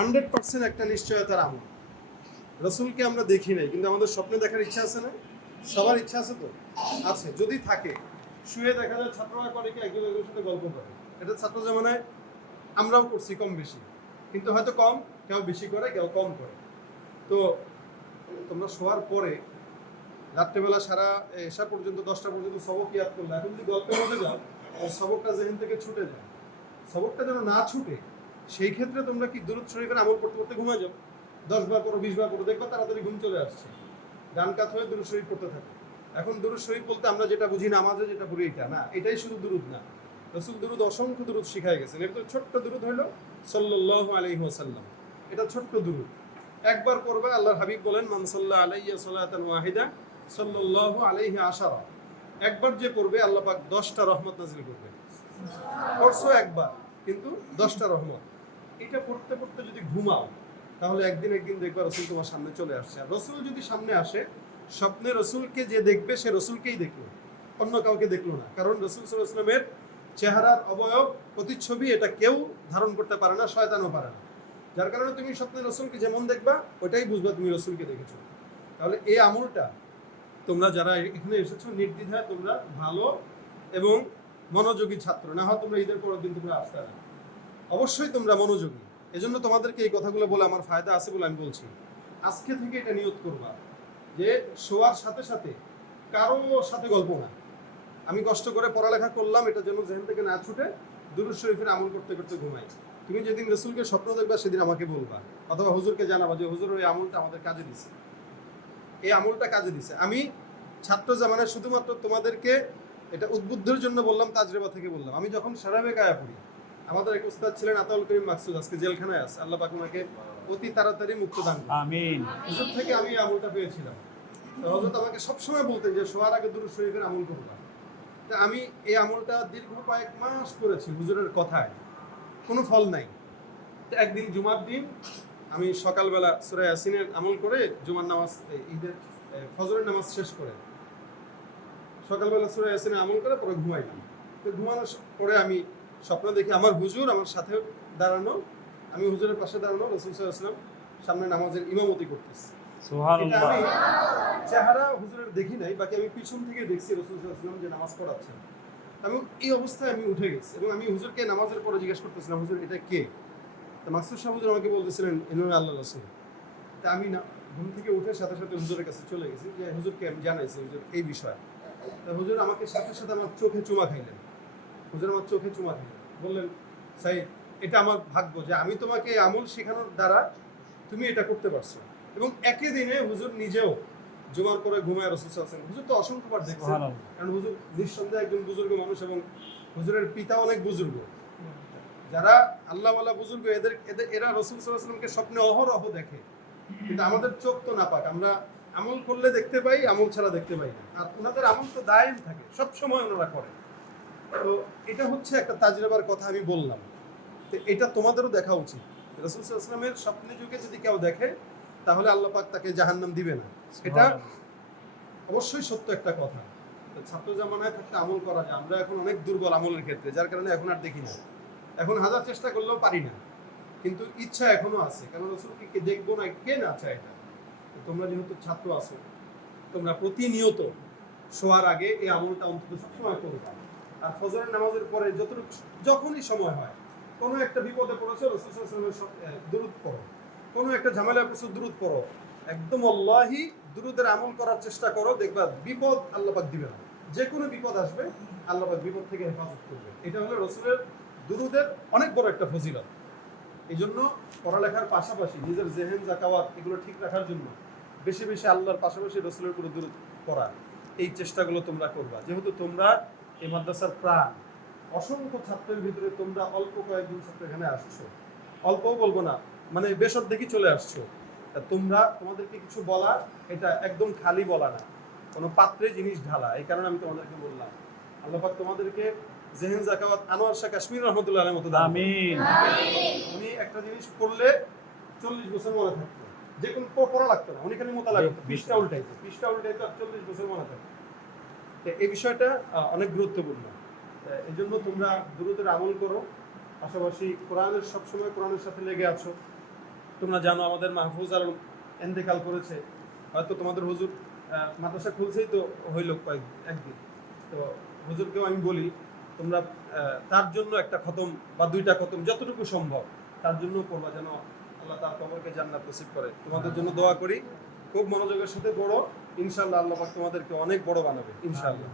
100% একটা নিশ্চয়তার আমল। রসুলকে আমরা দেখি নাই, কিন্তু আমাদের স্বপ্নে দেখার ইচ্ছা আছে না? সবার ইচ্ছা আছে তো? আছে। যদি থাকে, শুয়ে দেখা যায় ছাত্ররা করে কি একজন একজনের সাথে গল্প করে। এটা ছাত্র জামানায় আমরাও করছি কম বেশি, কিন্তু হয়তো কম, কেউ বেশি করে কেউ কম করে। তো তোমরা শোয়ার পরে রাত্রেবেলা সারা এসা পর্যন্ত 10টা পর্যন্ত সবক ইয়াদ করলে, এখন যদি গল্পের মধ্যে যাও সবকটা যেখান থেকে ছুটে যায়, সবকটা যেন না ছুটে সেই ক্ষেত্রে তোমরা কি দুরূদ শরীফের আমল করতে করতে ঘুমা যাও। 10 বার করো, 20 বার করো, দেখবা তাড়াতাড়ি ঘুম চলে আসছে। গান কাত হয়ে দুরূদ শরীফ করতে থাকে। এখন দুরূদ শরীফ বলতে আমরা যেটা বুঝি নামাজে যেটা পড়ি এটা না, এটাই শুধু দুরূদ না। রাসূল দুরূদ অসংখ্য দুরূদ শিখাই গেছেন। এর তো ছোট্ট দুরূদ হলো সাল্লাল্লাহু আলাইহি ওয়াসাল্লাম, এটা ছোট্ট দুরূদ। একবার পড়বে, আল্লাহর হাবিব বলেন মান সাল্লা আলাইয়া সালাতান ওয়াহিদা সাল্লাল্লাহু আলাইহি আশারা, একবার যে পড়বে আল্লাহ পাক 10টা রহমত নাযিল করবে। পড়ছো একবার, কিন্তু 10টা রহমত। এটা পড়তে পড়তে যদি ঘুমাও তাহলে একদিন দেখবা রসুল তোমার সামনে চলে আসছে। আর রসুল যদি সামনে আসে, স্বপ্নে রসুলকে যে দেখবে সে রসুলকেই দেখলো, অন্য কাউকে দেখলো না। কারণ রসুল সাল্লাল্লাহু আলাইহি ওয়াসাল্লামের চেহারার অবয়ব প্রতিচ্ছবি এটা কেউ ধারণ করতে পারে না, শয়তানও পারে না। যার কারণে তুমি স্বপ্নে রসুলকে যেমন দেখবা ওইটাই বুঝবা তুমি রসুলকে দেখেছো। তাহলে এই আমলটা তোমরা যারা এখানে এসেছো নির্দ্বিধায় তোমরা ভালো এবং মনোযোগী ছাত্র, না হয় তোমরা ঈদের পরের দিন তোমরা আসতে না। অবশ্যই তোমরা মনোযোগী। এজন্য তোমাদেরকে এই কথাগুলো বলে আমার ফায়দা আছে বলে আমি বলছি। আজকে থেকে এটা নিয়ত করবা যে শোয়ার সাথে সাথে কারো সাথে গল্প না। আমি কষ্ট করে পড়ালেখা করলাম, এটা যেন জেহেন থেকে না ছুটে দুরূদ শরীফের আমল করতে করতে ঘুমাই। তুমি যেদিন রসুলকে স্বপ্ন দেখবা সেদিন আমাকে বলবা, অথবা হুজুরকে জানাবা যে হুজুর ওই আমলটা আমাদের কাজে দিছে, এই আমলটা কাজে দিছে। আমি ছাত্র জামানায় শুধুমাত্র তোমাদেরকে এটা উদ্বুদ্ধের জন্য বললাম, তাজরিবা থেকে বললাম। আমি যখন সারাবে গায়া পড়ি, আমাদের এক উস্তাদ ছিলেন আতাউল করিম মাকসুদ, আজকে জেলখানায় আছে, আল্লাহ পাক ওনাকে অতি তাড়াতাড়ি মুক্ত দান করুন। আমিন। হুজুর থেকে আমি এই আমলটা পেয়েছিলাম। তো হুজুর আমাকে সবসময় বলতেন যে শোয়ার আগে দুরূদ শরীফের আমল করবা। তা আমি এই আমলটা দীর্ঘ কয়েক মাস করেছি হুজুরের কথায়, কোনো ফল নাই। তো একদিন জুমার দিন আমি সকালবেলা সূরা ইয়াসিনের আমল করে জুমার নামাজ, ঈদের ফজরের নামাজ শেষ করে সকালবেলা সূরা ইয়াসিনের আমল করে পরে ঘুমাইলাম। তো ঘুমানোর পরে আমি স্বপ্ন দেখি আমার হুজুর আমার সাথে দাঁড়ানো, আমি হুজুরের পাশে দাঁড়ানো, রাসূল সাল্লাল্লাহু আলাইহি ওয়াসাল্লাম সামনে নামাজের ইমামতি করতেছি। সুবহানাল্লাহ। আমি চেহারা হুজুরের দেখি নাই, বাকি আমি পিছন থেকে দেখছি রাসূল সাল্লাল্লাহু আলাইহি ওয়াসাল্লাম যে নামাজ পড়াচ্ছেন। আমি এই অবস্থায় আমি উঠে গেছি এবং আমি হুজুরকে নামাজের পরে জিজ্ঞেস করতেছিলাম, হুজুর এটা কে? তো মাকসুদ সাহেব হুজুর আমাকে বলতেছিলেন ইনি আল্লাহর রাসূল। তা আমি না ঘুম থেকে উঠে সাথে সাথে হুজুরের কাছে চলে গেছি, যে হুজুরকে আমি জানাইছি হুজুর এই বিষয়। তা হুজুর আমাকে সাথে সাথে আমার চোখে চুমা খাইলেন। হুজুর আমার চোখে চুমা খাইলেন, বললেন সাইদ এটা আমার ভাগ্য যে আমি তোমাকে আমল শেখানোর দ্বারা তুমি এটা করতে পারছো। এবং একই দিনে হুজুর নিজেও জুমার পরে ঘুমায় রাসূল সাল্লাল্লাহু আলাইহি ওয়াসাল্লাম। হুজুর তো অসংখ্যবার দেখছেন, কারণ হুজুর নিঃসন্দেহে একজন বুজুর্গ মানুষ এবং হুজুরের পিতা অনেক বুজুর্গ। যারা আল্লাহওয়ালা বুজুর্গ এরা রাসূল সাল্লাল্লাহু আলাইহি ওয়াসাল্লামকে স্বপ্নে অহরহ দেখে, কিন্তু আমাদের চোখ তো নাপাক, আমরা আমল করলে দেখতে পাই, আমল ছাড়া দেখতে পাই না। আর ওনাদের আমল তো দায়েম থাকে, সব সময় ওনারা করে। তো এটা হচ্ছে একটা তাজরিবার কথা আমি বললাম। তো এটা তোমাদেরও দেখা উচিত। রাসূল সাল্লাল্লাহু আলাইহি ওয়াসাল্লামের স্বপ্নে যুগে যদি কেউ দেখে তাহলে আল্লাহ পাক তাকে জাহান্নাম দিবে না, এটা অবশ্যই সত্য একটা কথা। ছাত্র জামানায় থাকতে আমল করা যায়, আমরা এখন অনেক দুর্বল আমলের ক্ষেত্রে, যার কারণে এখন আর দেখি না। এখন হাজার চেষ্টা করলেও পারি না, কিন্তু ইচ্ছা এখনো আছে, কারণ রাসূলকে দেখবো না, কে না চায় এটা। তোমরা যেহেতু ছাত্র আছো, তোমরা প্রতিনিয়ত শোয়ার আগে এই আমলটা অন্তত সবসময় করবা। আর ফজরের নামাজের পরে যখনই সময় হয়, কোনো একটা বিপদে পড়েছো রাসূল সাল্লাল্লাহু আলাইহি ওয়াসাল্লামের দুরূদ পড়ো, কোনো একটা ঝামেলায় পড়েছো দুরূদ পড়ো, একদম আল্লাহি দুরূদের আমল করার চেষ্টা করো, দেখবা বিপদ আল্লাহ পাক দিবে না। যে কোনো বিপদ আসবে আল্লাহ পাক বিপদ থেকে হেফাজত করবে। এটা হলো রাসূলের দুরূদের অনেক বড় একটা ফজিলত। এই জন্য পড়ালেখার পাশাপাশি নিজের জেহেন জাকাওয়াত এগুলো ঠিক রাখার জন্য বেশি বেশি আল্লাহর পাশাপাশি রাসূলের উপর দুরূদ পড়া, এই চেষ্টাগুলো তোমরা করবা। যেহেতু তোমরা এই মাদ্রাসার প্রাণ, অসংখ্য ছাত্রের ভিতরে তোমরা অল্প কয়েকজন ছাত্র এখানে আসছো, অল্পও বলবো না, মানে বেশর্ধেকই চলে আসছো। তোমরা তোমাদেরকে কিছু বলা, এটা একদম খালি বলা না, কোনো পাত্রে জিনিস ঢালা। এই কারণে আমি তোমাদেরকে বললাম, আল্লাহ পাক তোমাদেরকে জেহেন জাকাওয়াত আনোয়ার শাহ কাশ্মীর রহমতুল্লাহ আলাইহির মতো দান করুন। আমিন। উনি একটা জিনিস পড়লে 40 বছর মনে থাকতো, যে কোনো পড়া লাগতো না, উনি খালি মোতালা করতো, পৃষ্ঠা উল্টাইতো আর 40 বছর মনে থাকতো। এই বিষয়টা অনেক গুরুত্বপূর্ণ। এই জন্য তোমরা দুরূদের আমল করো, পাশাপাশি কোরআনের সবসময় কোরআনের সাথে লেগে আছো। তোমরা জানো আমাদের মাহফুজ আর এন্তেকাল করেছে, হয়তো তোমাদের হুজুর মাদ্রাসা খুলছেই তো হইল একদিন। তো হুজুরকেও আমি বলি তোমরা তার জন্য একটা খতম বা 2টা খতম যতটুকু সম্ভব তার জন্য করবা, যেন আল্লাহ তার কবরকে জান্নাত নসিব করে। তোমাদের জন্য দোয়া করি, খুব মনোযোগের সাথে পড়ো, ইনশাআল্লাহ আল্লাহ পাক তোমাদেরকে অনেক বড় বানাবে ইনশাআল্লাহ।